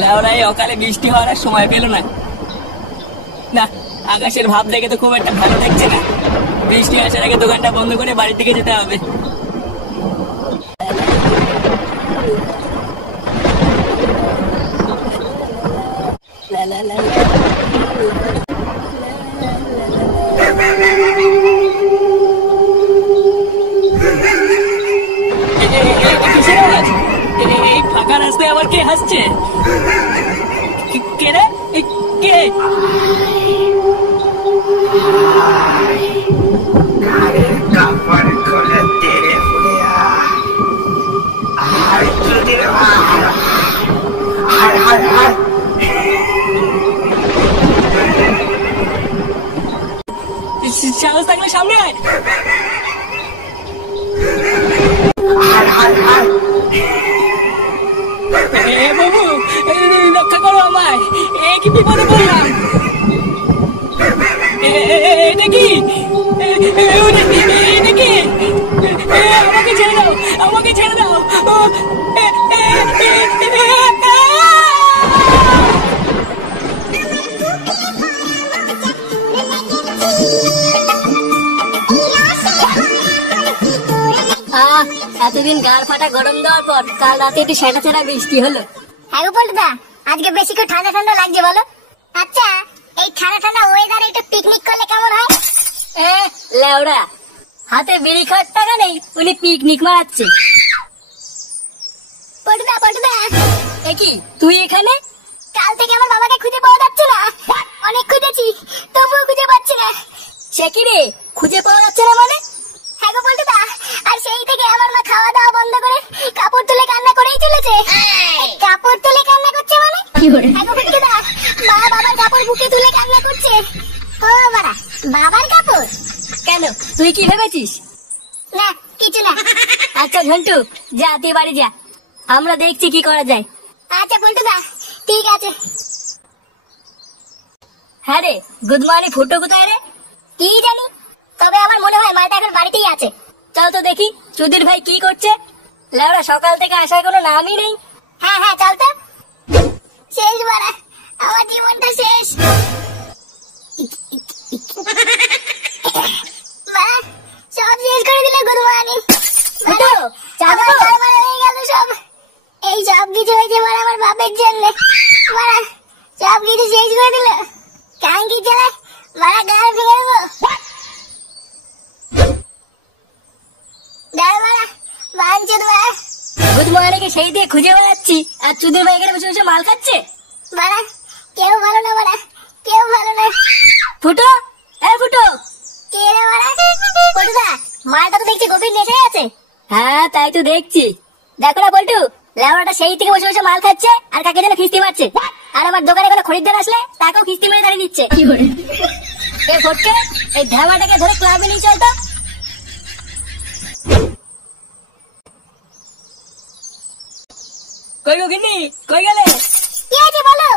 লেওরা এই অকালে বৃষ্টি হওয়ার আর সময় পেল না। না, আকাশের ভাব দেখে তো খুব একটা ভালো লাগছে না। বৃষ্টি আসার আগে দোকানটা বন্ধ করে বাড়ির দিকে যেতে হবে। এই ফাঁকা রাস্তায় আবার কে হাসছে? কে রে? কে? সাহস থাকলে সামনে আয়। বাবু, রক্ষা করো আমায়, কি বিপদে পড়লাম। এটা কি? এটা কি? আমাকে ছেড়ে দাও, আমাকে ছেড়ে দাও। এতদিন গাড় ফাটা গরম দেওয়ার পর কাল রাতে একটু সেটা ছেড়া বৃষ্টি হলো। হ্যাঁ বলদা, আজকে বেশি করে ঠান্ডা ঠান্ডা লাগছে বলো। আচ্ছা, এই ঠান্ডা ঠান্ডা ওয়েদারে একটু পিকনিক করলে কেমন হয়? লেওড়া, হাতে বিড়ি খাওয়ার টাকা নেই, উনি পিকনিক মারাচ্ছে। পল্টুদা পল্টুদা, কি তুই এখানে? কাল থেকে আমার বাবাকে খুঁজে পাওয়া যাচ্ছে না। অনেক খুঁজেছি, তবুও খুঁজে পাচ্ছি না। সে কি রে, খুঁজে পাওয়া যাচ্ছে না মানে? হ্যাঁ গো পল্টুদা, আর সেই থেকে আমার মা খাওয়া দাওয়া বন্ধ করে কাপড় তুলে কান্না করেই চলেছে। কাপড় তুলে কান্না করছে মানে? হ্যাঁ গো পল্টুদা, মা বাবার কাপড় বুকে তুলে কান্না করছে। ও বাবা, বাবার কাপড়? কেন, তুই কি ভেবেছিস? না, কিছু না। আচ্ছা ঝন্টু, যা তুই বাড়ি যা, আমরা দেখছি কি করা যায়। আচ্ছা পল্টুদা, ঠিক আছে। হ্যাঁ রে, গুড মর্নিং। ফুটো কোথায় রে? কি জানি, তবে আমার মনে হয় মালটা এখন বাড়িতেই আছে। চল তো দেখি সুধীর ভাই কি করছে। লেওড়া, সকাল থেকে আসার কোনো নামই নেই। হ্যাঁ হ্যাঁ, চল তো। শেষ বাড়া, আমার জীবনটা শেষ। বাড়া, সব শেষ করে দিলে গুড মর্নিং। হয়ে গেল সব। এই সব কিছু হয়েছে বাড়া আমার বাপের জন্য। বাড়া, সব কিছু শেষ করে দিল। কাঙ্কি চলে বাড়া, গাল ভেঙে দেবো। গুড মর্নিং সেই দিয়ে খুঁজে বেড়াচ্ছি, আর চুদির ভাই এখানে বসে বসে মাল খাচ্ছে। বাড়া, কেউ ভালো না বাড়া, কেউ ভালো না। ফুটো, ফুটো। কে রে বাড়া? পল্টুদা, মালটা তো দেখছি গভীর নেশায় আছে। হ্যাঁ, তাই তো দেখছি। দেখো না পল্টু, লেওয়াটা সেই থেকে বসে বসে মাল খাচ্ছে, আর কাকে যেন খিস্তি মারছে। আর আমার দোকানে কোনো খরিদ্দার আসলে তাকেও খিস্তি মেরে দাঁড়িয়ে দিচ্ছে। এ ফটকে, এই ধামাটাকে ধরে ক্লাবে নিয়ে চল তো। কই গো গিন্নি, কই গেলে? কি আছে বলো?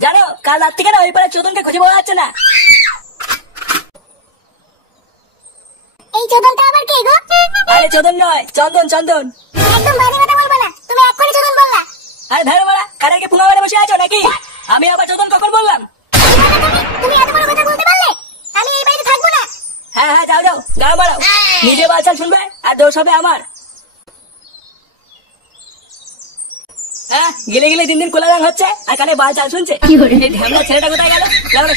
জানো, কাল রাত থেকে না ওই পাড়ার চোদনকে খুঁজে পাওয়া যাচ্ছে না। এই চোদনটা আবার কে গো? আরে চোদন নয়, চন্দন, চন্দন। একদম বাজে কথা বলবা না, তুমি এক্ষুনি চোদন বললা। আরে ধরো বাড়া, কারেরকে পুঙ্গা মেরে বসে আছো নাকি? আমি আবার চোদন কখন বললাম? তুমি এত বড় কথা বলতে পারলে? আমি এই বাড়িতে থাকবো না। হ্যাঁ হ্যাঁ, যাও যাও, গাড় মারাও। নিজে বালছাল শুনবে আর দোষ হবে আমার। হ্যাঁ, গেলে গেলে দিন দিন কোলা রং হচ্ছে, আর কানে বাল চাল শুনছে। এই ঢ্যামলা ছেলেটা কোথায় গেল?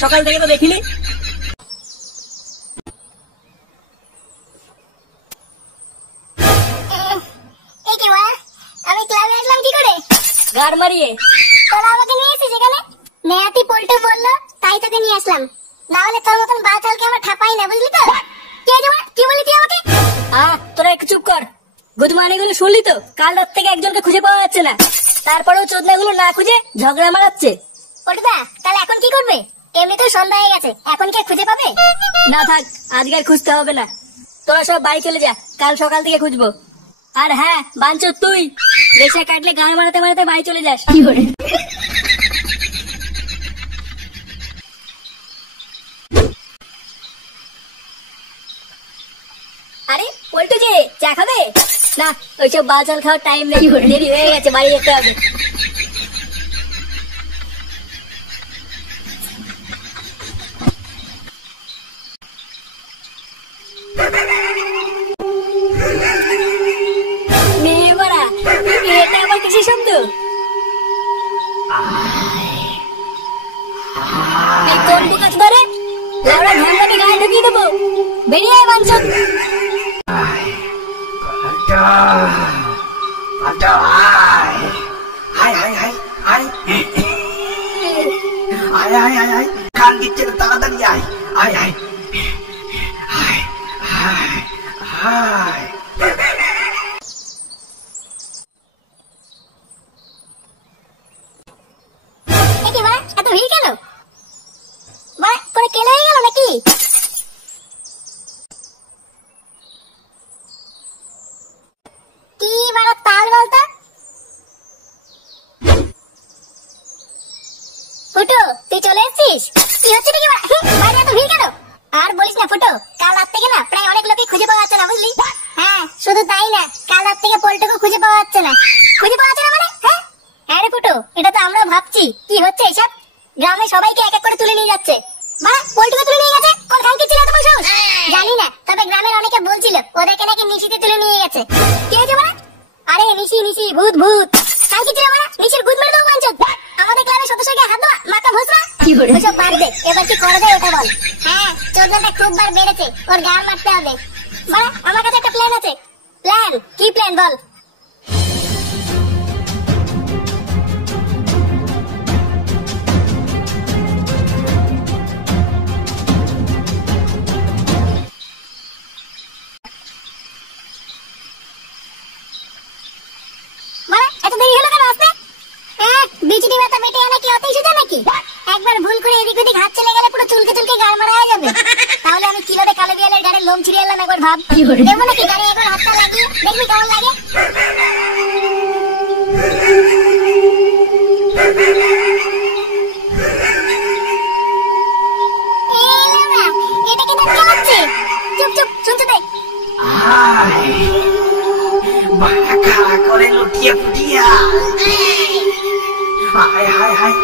সকাল থেকে তো দেখিনি। আমি ক্লাবে আসলাম কি করে? গাড় মারিয়ে। তোরা আমাকে নিয়ে এসেছিস এখানে? নেহাতি পল্টু বললো, তাই তোকে নিয়ে আসলাম। না হলে তোর মতন বাচালকে আমার ঠাপাই না, বুঝলি তো? কি বলি তুই আমাকে? তোরা একটু চুপ কর। গুড মর্নিং গুলো শুনলি তো? কাল রাত থেকে একজনকে খুঁজে পাওয়া যাচ্ছে না, তারপরেও চোদনাগুলো না খুঁজে ঝগড়া মারাচ্ছে। পল্টুদা, তাহলে এখন কি করবে? এমনিতেও সন্ধ্যা হয়ে গেছে, এখন কি খুঁজে পাবে? না থাক, আজকে আর খুঁজতে হবে না। তোরা সব বাড়ি চলে যা, কাল সকাল থেকে খুঁজবো। আর হ্যাঁ বাঞ্চো, তুই রেশা কাটলে গান মারাতে মারাতে বাড়ি চলে যাস। কি করে? আরে পল্টু যে, চা খাবে? না, ওইসব বাল চাল খাওয়ার টাইম নেই, দেরি হয়ে গেছে, বাড়ি যেতে হবে। মেয়ে মারা, এটা আবার কিসের শব্দ? কোন বুকাচ ধরে ওরা ঢাঙ্গাকে গায়ে ঢুকিয়ে দেবো। বেরিয়ে আয় বাঞ্চন। কান দিচ্ছে তাড়াতাড়ি আয় আয় আয় আয়। এত ভিড় কেন? করে কেলে হয়ে গেল নাকি? কি বাড়া তাল বলতো? ফুটো তুই চলে এসেছিস? কি হচ্ছে নাকি বাইরে এত ভিড় কেন? আর বলিস না ফুটো, কাল রাত থেকে না প্রায় অনেক লোকই খুঁজে পাওয়া যাচ্ছে না, বুঝলি? হ্যাঁ শুধু তাই না, কাল রাত থেকে পল্টুকে খুঁজে পাওয়া যাচ্ছে না। খুঁজে পাওয়া যাচ্ছে না মানে? হ্যাঁ রে ফুটো, এটা তো আমরা ভাবছি কি হচ্ছে এইসব। গ্রামে সবাইকে এক এক করে তুলে নিয়ে যাচ্ছে। পল্টুকে তুলে নিয়ে গেছে? কোন খানকি ছিল তোমার সাহস? জানি না, তবে গ্রামের অনেকে বলছিল ওদেরকে নাকি নিশিতে তুলে নিয়ে গেছে। কি হয়েছে মানে? আরে নিশি নিশি ভূত ভূত। খানকি ছিল মানে? নিশির ভূত মেরে দেবো বাঞ্চন। আমাদের গ্রামের সদস্যকে হাত দেওয়া মাথা ভোসরা। ওসব বাদ দে, এবার কি করা যায় ওটা বল। হ্যাঁ চোদনাটা খুব বার বেড়েছে, ওর গান মারতে হবে। আমার কাছে একটা প্ল্যান আছে। প্ল্যান? কি প্ল্যান বল? একবার ভুল করে এদিক ওদিক হাত চলে গেলে পুরো চুলকে চুলকে গাড় মারা হয়ে যাবে। তাহলে আমি কিলোতে কালো বিড়ালের গাড়ির লোম ছিঁড়ে এলাম, একবার ভাব। দেবো নাকি গাড়ি একবার হাতটা লাগিয়ে দেখবি কেমন লাগে। এটা কি দেখতে হচ্ছে? চুপ চুপ শুনছো দেখ। খাড়া করে লুটিয়ে ফুটিয়া হায় হায় হায়।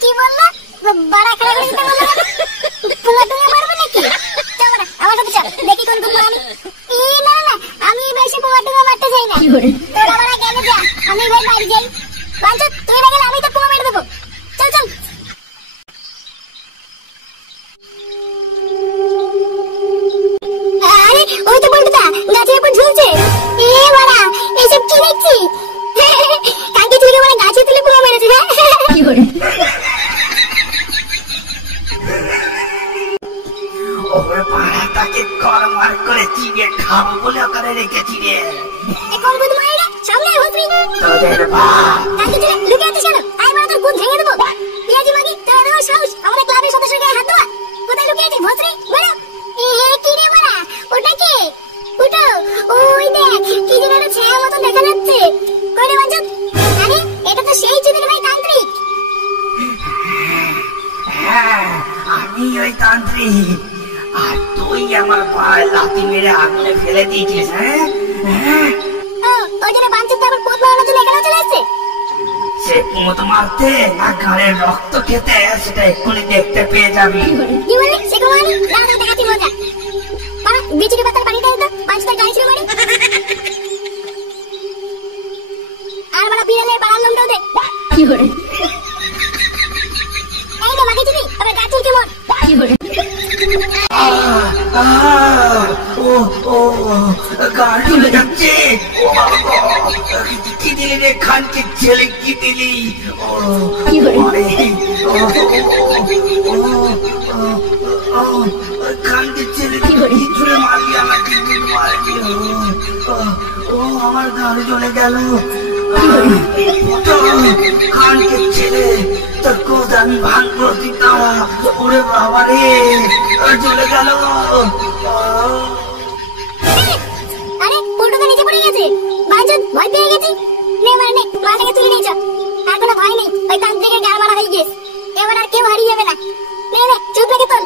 কি বললো? বাড়া খাড়া করে দিতে বললো? পুঙ্গা টুঙ্গা মারবে নাকি? চল না আমার সাথে চল, দেখি কোন পুঙ্গা আমি। না না আমি বেশি পুঙ্গা টুঙ্গা মারতে চাই না। তোরা বাড়া গেলে যা, আমি এবার বাড়ি যাই। বাঞ্চন তুই না গেলে আমি তো পুঙ্গা মেরে দেবো। চল চল। আরে ওই তো বলটা গাছের উপর ঝুলছে। বাড়া এইসব কি দেখছি? কাকে তুলে মানে গাছে তুলে পুঙ্গা মেরেছে। কি করে? ওরে পাড়াটাকে করমার করে চিবিয়ে খাবো বলে ওখানে রেখেছি রে। কোন বুধ মাইরা সামনে হতরি তোদের বাপ কাকে তুলে লুকে আছিস কেন? আই বাড়া তোর বুধ ভেঙে দেবো। পিয়াজি মাগি তোর সাহস আমাদের ক্লাবের সদস্যকে হাত দেওয়া? কোথায় লুকে আছিস ভস্রি? বলো। কি রে বাড়া? ওটা কে? উঠো, ওই দেখ কি যেন একটা ছায়া মতো দেখা যাচ্ছে। কই রে বাঞ্চন? আরে এটা তো সেই চুদির ভাই তান্ত্রিক। হ্যাঁ আমি ওই তান্ত্রিক। আর তুই আমার পায়ে লাথি মেরে আগুনে ফেলে দিয়েছিস। হ্যাঁ ওই জন্য বাঞ্চন তো আবার পোত মারানোর জন্য এখানে চলে এসেছে। সে পোত মারতে না ঘাড়ের রক্ত খেতে সেটা এক্ষুনি দেখতে পেয়ে যাবি। কি বললি? সে কমানি না না দেখাচ্ছি মজা। বাড়া বিচুরি পাতার পানিটা তো বাঞ্চনের গাড়ি ছিল মানে। আর বাড়া বিড়ালের পাড়ার লোমটাও দেখ। কি করে? এই রে মাকে চিনি আবার গা চুলকে মর। কি করে? গাড়ি চলে যাচ্ছে। ও বাবা কি দিলি রে খানকে ছেলে, কি দিলি? খানকে ছেলে কি ছুড়ে মারলি আমাকে? ও আমার গাড়ি চলে গেল। খানকে ছেলে তোর কোথা আমি ভাঙবো দিতাম। ওরে বাবা রে চলে গেল। আরে পুরোটা নিচে পড়ে গেছে। বাঞ্চন ভয় পেয়ে গেছি। নে মানে মাটাকে তুলে নিয়ে চল। আর কোনো ভয় নেই, ওই তান্ত্রিকের গাড় মারা হয়ে গেছে। এবার আর কেউ হারিয়ে যাবে না। নে নে চুপ রেখে তোল।